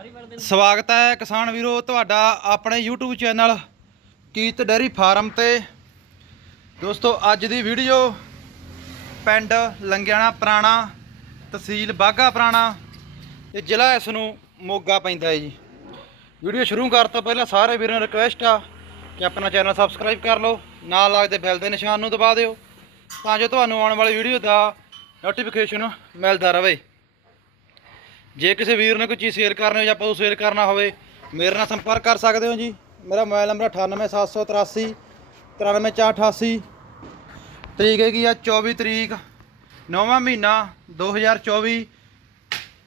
ਸਵਾਗਤ ਹੈ ਕਿਸਾਨ ਵੀਰੋ, ਤੁਹਾਡਾ ਆਪਣੇ YouTube ਚੈਨਲ ਕੀਤ ਡੈਰੀ ਫਾਰਮ ਤੇ। ਦੋਸਤੋ, ਅੱਜ ਦੀ ਵੀਡੀਓ ਪਿੰਡ ਲੰਗਿਆਣਾ ਪੁਰਾਣਾ, ਤਹਿਸੀਲ ਬਾਗਾ ਪੁਰਾਣਾ, ਇਹ ਜ਼ਿਲ੍ਹਾ ਇਸ ਨੂੰ ਮੋਗਾ ਪੈਂਦਾ ਹੈ ਜੀ। ਵੀਡੀਓ ਸ਼ੁਰੂ ਕਰਨ ਤੋਂ ਪਹਿਲਾਂ ਸਾਰੇ ਵੀਰਾਂ ਨੂੰ ਰਿਕੁਐਸਟ ਆ ਕਿ ਆਪਣਾ ਚੈਨਲ ਸਬਸਕ੍ਰਾਈਬ ਕਰ ਲਓ, ਨਾਲ ਲੱਗਦੇ ਬੈਲ ਦੇ ਨਿਸ਼ਾਨ ਨੂੰ ਦਬਾ ਦਿਓ, ਤਾਂ ਜੋ ਤੁਹਾਨੂੰ ਆਉਣ ਵਾਲੀ ਵੀਡੀਓ ਦਾ ਨੋਟੀਫਿਕੇਸ਼ਨ ਮਿਲਦਾ ਰਹੇ। ਜੇ ਕਿਸੇ ਵੀਰ ਨੇ ਕੋਈ ਚੀਜ਼ ਸ਼ੇਅਰ ਕਰਨੀ ਹੋ ਜਾਂ ਪਸ਼ੂ ਸ਼ੇਅਰ ਕਰਨਾ ਹੋਵੇ, ਮੇਰੇ ਨਾਲ ਸੰਪਰਕ ਕਰ ਸਕਦੇ ਹੋ ਜੀ। ਮੇਰਾ ਮੋਬਾਈਲ ਨੰਬਰ 98783 93488 ਤਰੀਕ ਹੈਗੀ ਆ 24 ਤਰੀਕ 9ਵਾਂ ਮਹੀਨਾ 2024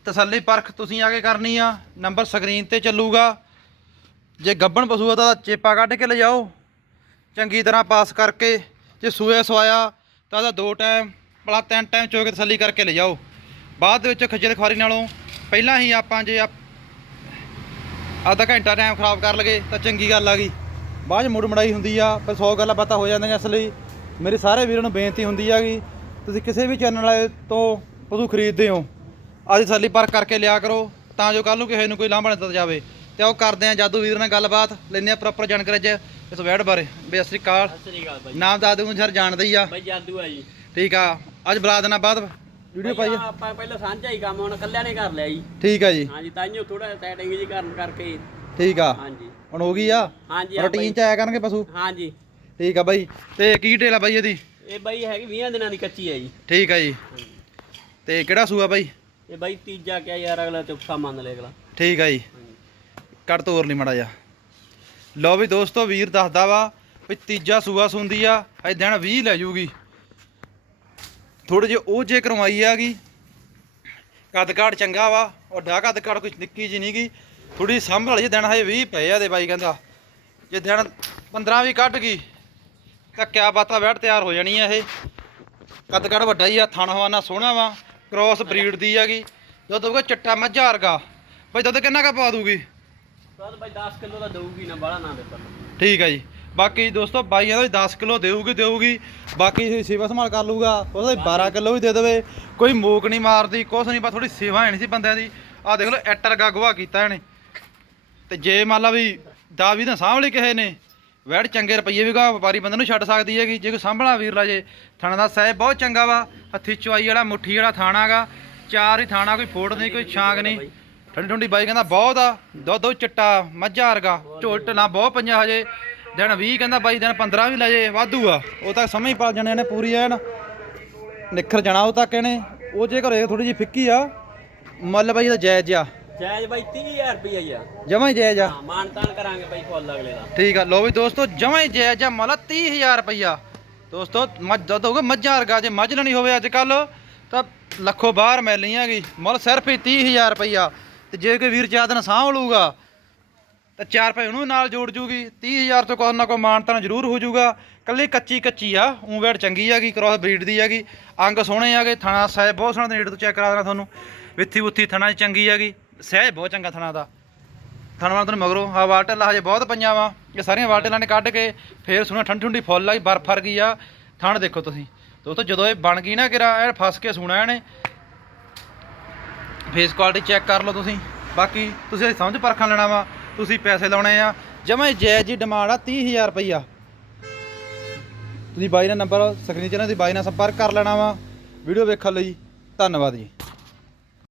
ਤਸੱਲੀ ਪਰਖ ਤੁਸੀਂ ਆ ਕੇ ਕਰਨੀ ਆ, ਨੰਬਰ ਸਕਰੀਨ ਤੇ ਚੱਲੂਗਾ। ਜੇ ਗੱਬਣ ਪਸ਼ੂ ਆ ਤਾਂ ਚੇਪਾ ਕੱਢ ਕੇ ਲਿਜਾਓ। ਚੰਗੀ ਤਰ੍ਹਾਂ ਪਾਸ ਕਰਕੇ, ਜੇ ਸੂਏ ਸਵਾਇਆ, ਤਾਂ ਉਹਦਾ ਦੋ ਟਾਈਮ ਭਲਾ ਤਿੰਨ ਟਾਈਮ ਚੋ ਕੇ ਤਸੱਲੀ ਕਰਕੇ ਲਿਜਾਓ। ਬਾਅਦ ਦੇ ਵਿੱਚ ਖੱਜਲ ਖਵਾਰੀ ਨਾਲੋਂ ਪਹਿਲਾਂ ਹੀ ਆਪਾਂ ਜੇ ਅੱਧਾ ਘੰਟਾ ਟਾਈਮ ਖਰਾਬ ਕਰ ਲਗੇ ਤਾਂ ਚੰਗੀ ਗੱਲ ਆ ਗਈ। ਬਾਅਦ ਮੁੜ ਮੜਾਈ ਹੁੰਦੀ ਆ ਫਿਰ 100 ਗੱਲਾਂ ਬਾਤਾਂ ਹੋ ਜਾਂਦੀਆਂ ਇਸ ਲਈ। ਮੇਰੇ ਸਾਰੇ ਵੀਰਾਂ ਨੂੰ ਬੇਨਤੀ ਹੁੰਦੀ ਆ ਕਿ ਤੁਸੀਂ ਕਿਸੇ ਵੀ ਚੈਨਲ ਵਾਲੇ ਤੋਂ ਪਸ਼ੂ ਖਰੀਦਦੇ ਹੋ ਅੱਜ ਤਸੱਲੀ ਪਰਖ ਕਰਕੇ ਲਿਆ ਕਰੋ ਤਾਂ ਜੋ ਕੱਲ ਨੂੰ ਕਿਸੇ ਨੂੰ ਕੋਈ ਲਾਂਭਾ ਨਾ ਦਿੱਤਾ ਜਾਵੇ। ਤੇ ਉਹ ਕਰਦੇ ਆ ਜਾਦੂ ਵੀਰ ਨਾਲ ਗੱਲਬਾਤ ਲੈਂਦੇ ਆ ਪ੍ਰੋਪਰ ਜਾਣਕਾਰੀ ਅੱਜ ਇਸ ਵੈਡ ਬਾਰੇ। ਬਈ ਸਤਿ ਸ੍ਰੀ ਅਕਾਲ। ਸਤਿ ਸ੍ਰੀ ਅਕਾਲ ਬਾਈ। ਨਾਮ ਦੱਸ ਦਿਓ ਸਰ ਜਾਣਦੇ ਹੀ ਆ। ਬਾਈ ਜਾਦੂ ਆ ਜੀ। ਠੀਕ ਆ ਅੱਜ ਬੁਲਾ ਦੇਣਾ ਬਾਅਦ। ਵੀਡੀਓ ਪਾਈ ਬਾਈ ਆ। ਆਪਾਂ ਪਹਿਲਾਂ ਸਾਂਝਾ ਹੀ ਕੰਮ ਹੁਣ ਕੱਲਿਆਂ ਨੇ ਕਰ ਲਿਆ ਜੀ। ਠੀਕ ਆ ਜੀ। ਹਾਂਜੀ ਤਾਈਓ ਥੋੜਾ ਸੈਟਿੰਗ ਜੀ ਕਰਨ ਕਰਕੇ। ਠੀਕ ਆ। ਹਾਂਜੀ। ਹੁਣ ਹੋ ਗਈ ਆ? ਹਾਂਜੀ ਹਾਂ ਰੂਟੀਨ ਬਾਈ। ਚ ਆਇਆ ਕਰਨਗੇ ਪਸ਼ੂ? ਹਾਂਜੀ। ਠੀਕ ਆ ਬਾਈ। ਤੇ ਕੀ ਡਿਟੇਲ ਆ ਬਾਈ ਇਹਦੀ? ਇਹ ਬਾਈ ਹੈਗੀ 20 ਦਿਨਾਂ ਦੀ ਕੱਚੀ ਹੈ ਜੀ। ਠੀਕ ਆ ਜੀ। ਤੇ ਕਿਹੜਾ ਸੂਆ ਬਾਈ? ਇਹ ਬਾਈ ਤੀਜਾ ਕਿਆ ਯਾਰ ਅਗਲਾ ਚੌਥਾ ਮੰਨ ਲੈ ਅਗਲਾ। ਠੀਕ ਆ ਜੀ। ਹਾਂਜੀ। ਕੱਟ ਤੋਰ ਲਈ ਮੜਾ ਜਾ ਲਓ ਵੀ ਦੋਸਤੋ ਵੀਰ ਦੱਸਦਾ ਵਾ ਵੀ ਤੀਜਾ ਸੂਆ ਸੁੰਦੀ ਆ ਇਹ ਦਿਨ 20 ਲੈ ਜੂਗੀ। ਥੋੜੇ ਜੇ ਉਹ ਜੇ ਕਰਵਾਈ ਆਗੀ ਕੱਦ ਕਾਠ ਚੰਗਾ ਵਾ ਉਹ ਡਾ ਕੱਦ ਕਾਠ ਕੁਛ ਨਿੱਕੀ ਜੀ ਨਹੀਂ ਗੀ ਥੋੜੀ ਸੰਭਲ ਜੇ ਦਿਨ ਹਜੇ 20 ਪਏ ਆ ਦੇ ਬਾਈ ਕਹਿੰਦਾ। ਜੇ ਦਿਨ 15 ਵੀ ਕੱਢ ਗਈ ਤਾਂ ਕਿਆ ਬਾਤਾਂ ਬੈਠ ਤਿਆਰ ਹੋ ਜਾਣੀ ਆ ਇਹ। ਕੱਦ ਕਾਠ ਵੱਡਾ ਹੀ ਆ ਥਣ ਹਵਾਨਾ ਸੋਹਣਾ ਵਾ ਕ੍ਰਾਸ ਬਰੀਡ ਦੀ ਹੈਗੀ। ਦੁੱਧ ਉਹ ਚਿੱਟਾ ਮੱਝਾ ਵਰਗਾ। ਬਈ ਦੁੱਧ ਕਿੰਨਾ ਕੁ ਪਾ ਦੂਗੀ ਬਾਅਦ ਬਾਈ 10 ਕਿਲੋ ਦਾ ਦਊਗੀ ਨਾ ਬਾਹਲਾ ਨਾ ਦਿੱਤਾ। ਠੀਕ ਹੈ ਜੀ। ਬਾਕੀ ਦੋਸਤੋ ਬਾਈ ਇਹਦਾ ਵੀ 10 ਕਿਲੋ ਦੇਊਗੀ ਦੇਊਗੀ। ਬਾਕੀ ਸੇਵਾ ਸੰਭਾਲ ਕਰ ਲੂਗਾ ਉਹਦਾ ਵੀ 12 ਕਿਲੋ ਵੀ ਦੇ ਦੇਵੇ। ਕੋਈ ਮੋਕ ਨਹੀਂ ਮਾਰਦੀ, ਕੁਛ ਨਹੀਂ, ਬਸ ਥੋੜੀ ਸੇਵਾ ਹੈ ਨਹੀਂ ਸੀ ਬੰਦਿਆਂ ਦੀ। ਆਹ ਦੇਖ ਲਓ ਐਟਰ ਗਾ ਗਵਾ ਕੀਤਾ ਇਹਨੇ। ਤੇ ਜੇ ਮੰਨ ਲਾ ਵੀ ਦਾ ਵੀ ਤਾਂ ਸਾਂਭ ਲਈ ਕਿਸੇ ਨੇ, ਵੈੜ ਚੰਗੇ ਰੁਪਈਏ ਵੀ ਗਾ, ਵਪਾਰੀ ਬੰਦੇ ਨੂੰ ਛੱਡ ਸਕਦੀ ਹੈਗੀ। ਜੇ ਕੋਈ ਸਾਂਭਣਾ ਵੀਰ ਲਾ ਜੇ ਥਾਣਾ ਦਾ ਸਹਿਬ ਬਹੁਤ ਚੰਗਾ ਵਾ। ਹੱਥੀ ਚੁਆਈ ਵਾਲਾ, ਮੁੱਠੀ ਵਾਲਾ ਥਾਣਾ ਗਾ। ਚਾਰ ਹੀ ਥਾਣਾ, ਕੋਈ ਫੋੜ ਨਹੀਂ, ਕੋਈ ਛਾਂਗ ਨਹੀਂ। ਠੰਡੀ ਠੰਡੀ ਬਾਈ ਕਹਿੰਦਾ ਬਹੁਤ ਆ ਦੁੱਧ ਦੁੱਧ ਚਿੱਟਾ, ਮੱਝਾ ਵਰਗਾ, ਝੋਲ ਨਾ ਬਹੁਤ ਪੰਜਾ ਹਜੇ। ਦਿਨ 20 ਕਹਿੰਦਾ ਬਾਈ ਦਿਨ 15 ਵੀ ਲੈ ਜੇ ਵਾਧੂ ਆ। ਉਹ ਤਾਂ ਸਮਝ ਪਾ ਜਾਣੇ ਨੇ ਪੂਰੀ ਐਨ। ਨਿਖਰ ਜਾਣਾ ਉਹ ਤੱਕ ਇਹਨੇ ਉਹ ਜੇ ਘਰੇ ਥੋੜੀ ਜਿਹੀ ਫਿੱਕੀ ਆ ਮੁੱਲ ਬਾਈ ਦਾ ਜਾਇਜ਼ ਆ। ਜਾਇਜ਼ ਬਾਈ 30000 ਰੁਪਈਆ ਹੀ ਆ। ਜਮਾਂ ਹੀ ਜਾਇਜ਼ ਆ। ਹਾਂ ਮਾਨ ਤਾਨ ਕਰਾਂਗੇ ਬਾਈ ਫੁੱਲ ਅਗਲੇ ਦਾ। ਠੀਕ ਆ ਲੋ ਵੀ ਦੋਸਤੋ ਜਮਾਂ ਹੀ ਜਾਇਜ਼ ਆ ਮੁੱਲ 30000 ਰੁਪਈਆ। ਦੋਸਤੋ ਮੱਝ ਦੁੱਧ ਹੋਊਗਾ ਮੱਝਾਂ ਵਰਗਾ ਜੇ ਮੱਝ ਲੈਣੀ ਹੋਵੇ ਅੱਜ ਕੱਲ ਤਾਂ ਲੱਖੋਂ ਬਾਹਰ ਮਿਲਣੀ ਹੈਗੀ। ਮੁੱਲ ਸਿਰਫ ਹੀ 30000 ਰੁਪਈਆ। ਤੇ ਜੇ ਕੋਈ ਵੀਰ ਚਾਹ ਦਿਨ ਸਾਂਭ ਲੂਗਾ ਤਾਂ 4 ਰੁਪਏ ਉਹਨੂੰ ਵੀ ਨਾਲ ਜੋੜ ਜੂਗੀ। 30000 ਤੋਂ ਕੋਈ ਨਾ ਕੋਈ ਮਾਨਤਾਨ ਜ਼ਰੂਰ ਹੋ ਜਾਊਗਾ ਕੱਲੀ ਕੱਚੀ ਕੱਚੀ ਆ, ਊਂ ਵੇੜ ਚੰਗੀ ਹੈਗੀ ਕ੍ਰਾਸ ਬਰੀਡ ਦੀ ਹੈਗੀ ਅੰਗ ਸੋਹਣੇ ਹੈਗੇ ਥਣਾ ਸਹਿ ਬਹੁਤ ਸੋਹਣਾ ਨੇੜੇ ਤੋਂ ਚੈੱਕ ਕਰਾ ਦੇਣਾ ਤੁਹਾਨੂੰ। ਵਿੱਥੀ ਉੱਥੀ ਥਣਾ 'ਚ ਚੰਗੀ ਹੈਗੀ ਸਹਿ ਬਹੁਤ ਚੰਗਾ ਥਣਾ ਦਾ। ਥਣਾ ਵਾਲਾ ਤੁਹਾਨੂੰ ਮਗਰੋਂ ਆ ਵਾਟਲ ਹਜੇ ਬਹੁਤ ਪਈਆਂ ਵਾ। ਇਹ ਸਾਰੀਆਂ ਵਾਟਲਾਂ ਨੇ ਕੱਢ ਕੇ ਫੇਰ ਸੁਣਾ, ਠੰਡੀ ਠੰਡੀ ਫੁੱਲ ਆਈ ਬਰਫ ਫਰ ਗਈ ਆ। ਥਣ ਦੇਖੋ ਤੁਸੀਂ। ਦੋਸਤੋ ਜਦੋਂ ਇਹ ਬਣ ਗਈ ਨਾ ਕਿਰਾ ਇਹ ਫਸ ਕੇ ਸੁਣਾ ਇਹਨੇ। ਫੇਸ ਕੁਆਲਿਟੀ ਚੈੱਕ ਕਰ ਲਓ ਤੁਸੀਂ। ਬਾਕੀ ਤੁਸੀਂ ਸਮਝ ਪਰਖਾਂ ਲੈਣਾ ਵਾ। ਤੁਸੀਂ ਪੈਸੇ ਲਾਉਣੇ ਆ। ਜਮਾ ਜਾਇਜ਼ ਜੀ ਡਿਮਾਂਡ ਆ 30000 ਰੁਪਈਆ। ਤੁਸੀਂ ਬਾਈ ਦਾ ਨੰਬਰ ਸਕਰੀਨ 'ਚ ਨਾ ਤੁਸੀਂ ਬਾਈ ਨਾਲ ਸੰਪਰਕ ਕਰ ਲੈਣਾ ਵਾ। ਵੀਡੀਓ ਵੇਖਣ ਲਈ ਧੰਨਵਾਦ ਜੀ।